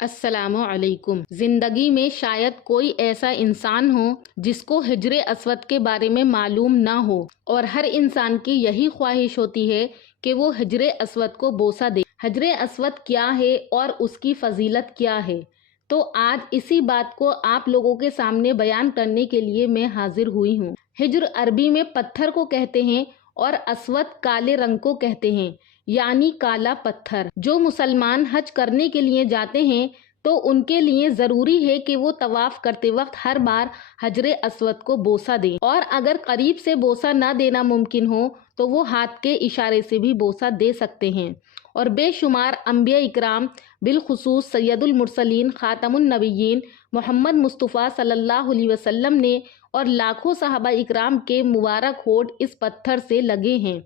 السلام علیکم۔ زندگی میں شاید کوئی ایسا انسان ہو جس کو حجر اسود کے بارے میں معلوم نہ ہو، اور ہر انسان کی یہی خواہش ہوتی ہے کہ وہ حجر اسود کو بوسہ دے۔ حجر اسود کیا ہے اور اس کی فضیلت کیا ہے، تو آج اسی بات کو آپ لوگوں کے سامنے بیان کرنے کے لیے میں حاضر ہوئی ہوں۔ حجر عربی میں پتھر کو کہتے ہیں اور اسود کالے رنگ کو کہتے ہیں، یعنی کالا پتھر۔ جو مسلمان حج کرنے کے لیے جاتے ہیں تو ان کے لیے ضروری ہے کہ وہ طواف کرتے وقت ہر بار حجر اسود کو بوسہ دیں، اور اگر قریب سے بوسہ نہ دینا ممکن ہو تو وہ ہاتھ کے اشارے سے بھی بوسہ دے سکتے ہیں۔ اور بے شمار انبیاء اکرام، بالخصوص سید المرسلین خاتم النبیین محمد مصطفیٰ صلی اللہ علیہ وسلم نے اور لاکھوں صحابہ اکرام کے مبارک ہونٹ اس پتھر سے لگے ہیں۔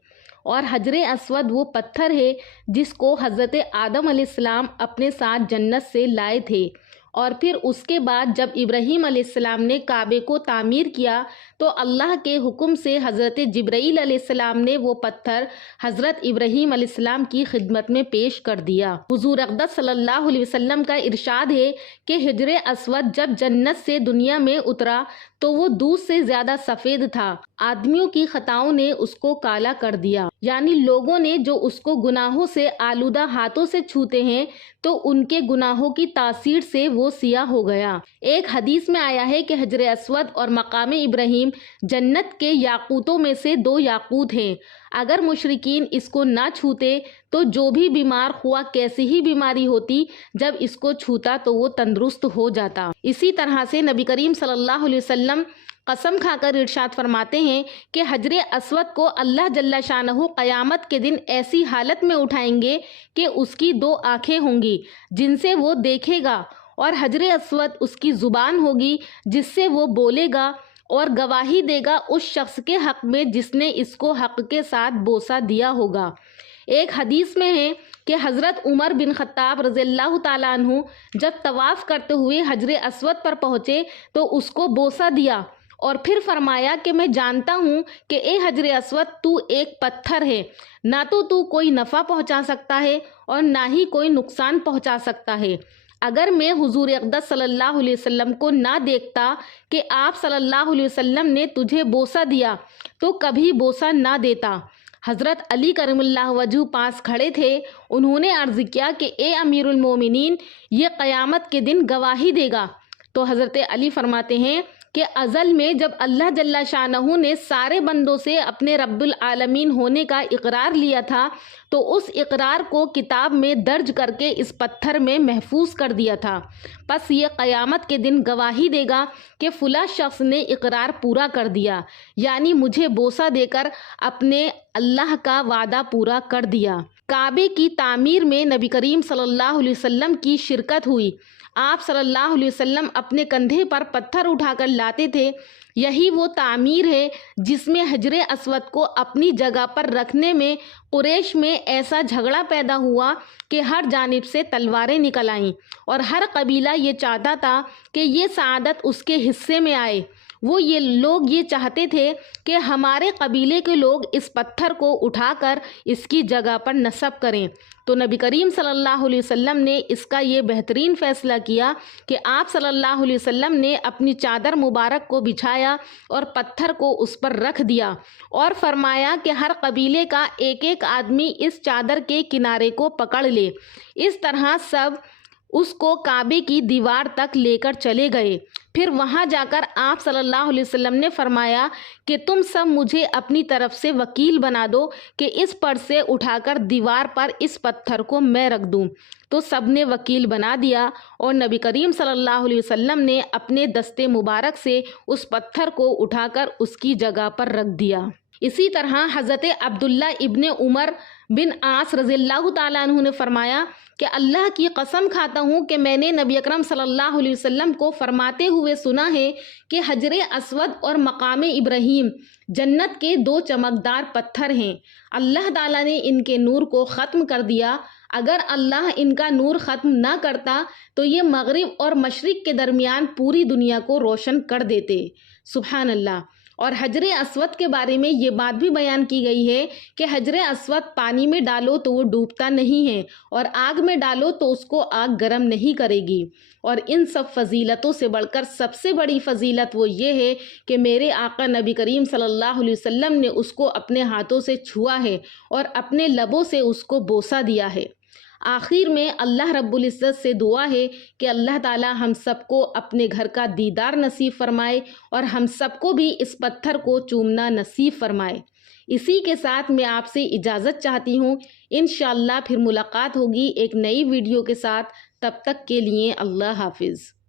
اور حجر اسود وہ پتھر ہے جس کو حضرت آدم علیہ السلام اپنے ساتھ جنت سے لائے تھے، اور پھر اس کے بعد جب ابراہیم علیہ السلام نے کعبے کو تعمیر کیا تو اللہ کے حکم سے حضرت جبرائیل علیہ السلام نے وہ پتھر حضرت ابراہیم علیہ السلام کی خدمت میں پیش کر دیا۔ حضور اقدس صلی اللہ علیہ وسلم کا ارشاد ہے کہ حجر اسود جب جنت سے دنیا میں اترا تو وہ دودھ سے زیادہ سفید تھا، آدمیوں کی خطاؤں نے اس کو کالا کر دیا، یعنی لوگوں نے جو اس کو گناہوں سے آلودہ ہاتھوں سے چھوتے ہیں تو ان کے گناہوں کی تاثیر سے وہ سیاہ ہو گیا۔ ایک حدیث میں آیا ہے کہ حجر اسود اور مقام ابراہیم جنت کے یاقوتوں میں سے 2 یاقوت ہیں، اگر مشرکین اس کو نہ چھوتے تو جو بھی بیمار ہوا کیسی ہی بیماری ہوتی، جب اس کو چھوتا تو وہ تندرست ہو جاتا۔ اسی طرح سے نبی کریم صلی اللہ علیہ وسلم قسم کھا کر ارشاد فرماتے ہیں کہ حجر اسود کو اللہ جل شانہ قیامت کے دن ایسی حالت میں اٹھائیں گے کہ اس کی 2 آنکھیں ہوں گی جن سے وہ دیکھے گا، اور حجر اسود اس کی زبان ہوگی جس سے وہ بولے گا اور گواہی دے گا اس شخص کے حق میں جس نے اس کو حق کے ساتھ بوسہ دیا ہوگا۔ ایک حدیث میں ہے کہ حضرت عمر بن خطاب رضی اللہ تعالیٰ عنہ جب طواف کرتے ہوئے حجر اسود پر پہنچے تو اس کو بوسہ دیا، اور پھر فرمایا کہ میں جانتا ہوں کہ اے حجر اسود تو ایک پتھر ہے، نہ تو کوئی نفع پہنچا سکتا ہے اور نہ ہی کوئی نقصان پہنچا سکتا ہے۔ اگر میں حضور اقدس صلی اللہ علیہ وسلم کو نہ دیکھتا کہ آپ صلی اللہ علیہ وسلم نے تجھے بوسہ دیا تو کبھی بوسہ نہ دیتا۔ حضرت علی کرم اللہ وجہ پاس کھڑے تھے، انہوں نے عرض کیا کہ اے امیر المومنین، یہ قیامت کے دن گواہی دے گا۔ تو حضرت علی فرماتے ہیں کہ ازل میں جب اللہ جل شانہ نے سارے بندوں سے اپنے رب العالمین ہونے کا اقرار لیا تھا تو اس اقرار کو کتاب میں درج کر کے اس پتھر میں محفوظ کر دیا تھا، پس یہ قیامت کے دن گواہی دے گا کہ فلاں شخص نے اقرار پورا کر دیا، یعنی مجھے بوسہ دے کر اپنے اللہ کا وعدہ پورا کر دیا۔ کعبے کی تعمیر میں نبی کریم صلی اللہ علیہ وسلم کی شرکت ہوئی۔ آپ صلی اللہ علیہ وسلم اپنے کندھے پر پتھر اٹھا کر لاتے تھے۔ یہی وہ تعمیر ہے جس میں حجر اسود کو اپنی جگہ پر رکھنے میں قریش میں ایسا جھگڑا پیدا ہوا کہ ہر جانب سے تلواریں نکل آئیں، اور ہر قبیلہ یہ چاہتا تھا کہ یہ سعادت اس کے حصے میں آئے۔ لوگ یہ چاہتے تھے کہ ہمارے قبیلے کے لوگ اس پتھر کو اٹھا کر اس کی جگہ پر نصب کریں، تو نبی کریم صلی اللہ علیہ وسلم نے اس کا یہ بہترین فیصلہ کیا کہ آپ صلی اللہ علیہ وسلم نے اپنی چادر مبارک کو بچھایا اور پتھر کو اس پر رکھ دیا، اور فرمایا کہ ہر قبیلے کا ایک ایک آدمی اس چادر کے کنارے کو پکڑ لے۔ اس طرح سب اس کو کعبے کی دیوار تک لے کر چلے گئے۔ پھر وہاں جا کر آپ صلی اللہ علیہ وسلم نے فرمایا کہ تم سب مجھے اپنی طرف سے وکیل بنا دو کہ اس پر سے اٹھا کر دیوار پر اس پتھر کو میں رکھ دوں۔ تو سب نے وکیل بنا دیا، اور نبی کریم صلی اللہ علیہ وسلم نے اپنے دستے مبارک سے اس پتھر کو اٹھا کر اس کی جگہ پر رکھ دیا۔ اسی طرح حضرت عبداللہ ابن عمر بن عاص رضی اللہ تعالیٰ عنہ نے فرمایا کہ اللہ کی قسم کھاتا ہوں کہ میں نے نبی اکرم صلی اللہ علیہ وسلم کو فرماتے ہوئے سنا ہے کہ حجر اسود اور مقام ابراہیم جنت کے 2 چمکدار پتھر ہیں، اللہ تعالیٰ نے ان کے نور کو ختم کر دیا۔ اگر اللہ ان کا نور ختم نہ کرتا تو یہ مغرب اور مشرق کے درمیان پوری دنیا کو روشن کر دیتے۔ سبحان اللہ۔ اور حجر اسود کے بارے میں یہ بات بھی بیان کی گئی ہے کہ حجر اسود پانی میں ڈالو تو وہ ڈوبتا نہیں ہے اور آگ میں ڈالو تو اس کو آگ گرم نہیں کرے گی۔ اور ان سب فضیلتوں سے بڑھ کر سب سے بڑی فضیلت وہ یہ ہے کہ میرے آقا نبی کریم صلی اللہ علیہ وسلم نے اس کو اپنے ہاتھوں سے چھوا ہے اور اپنے لبوں سے اس کو بوسہ دیا ہے۔ آخر میں اللہ رب العزت سے دعا ہے کہ اللہ تعالی ہم سب کو اپنے گھر کا دیدار نصیب فرمائے اور ہم سب کو بھی اس پتھر کو چومنا نصیب فرمائے۔ اسی کے ساتھ میں آپ سے اجازت چاہتی ہوں، انشاءاللہ پھر ملاقات ہوگی ایک نئی ویڈیو کے ساتھ، تب تک کے لیے اللہ حافظ۔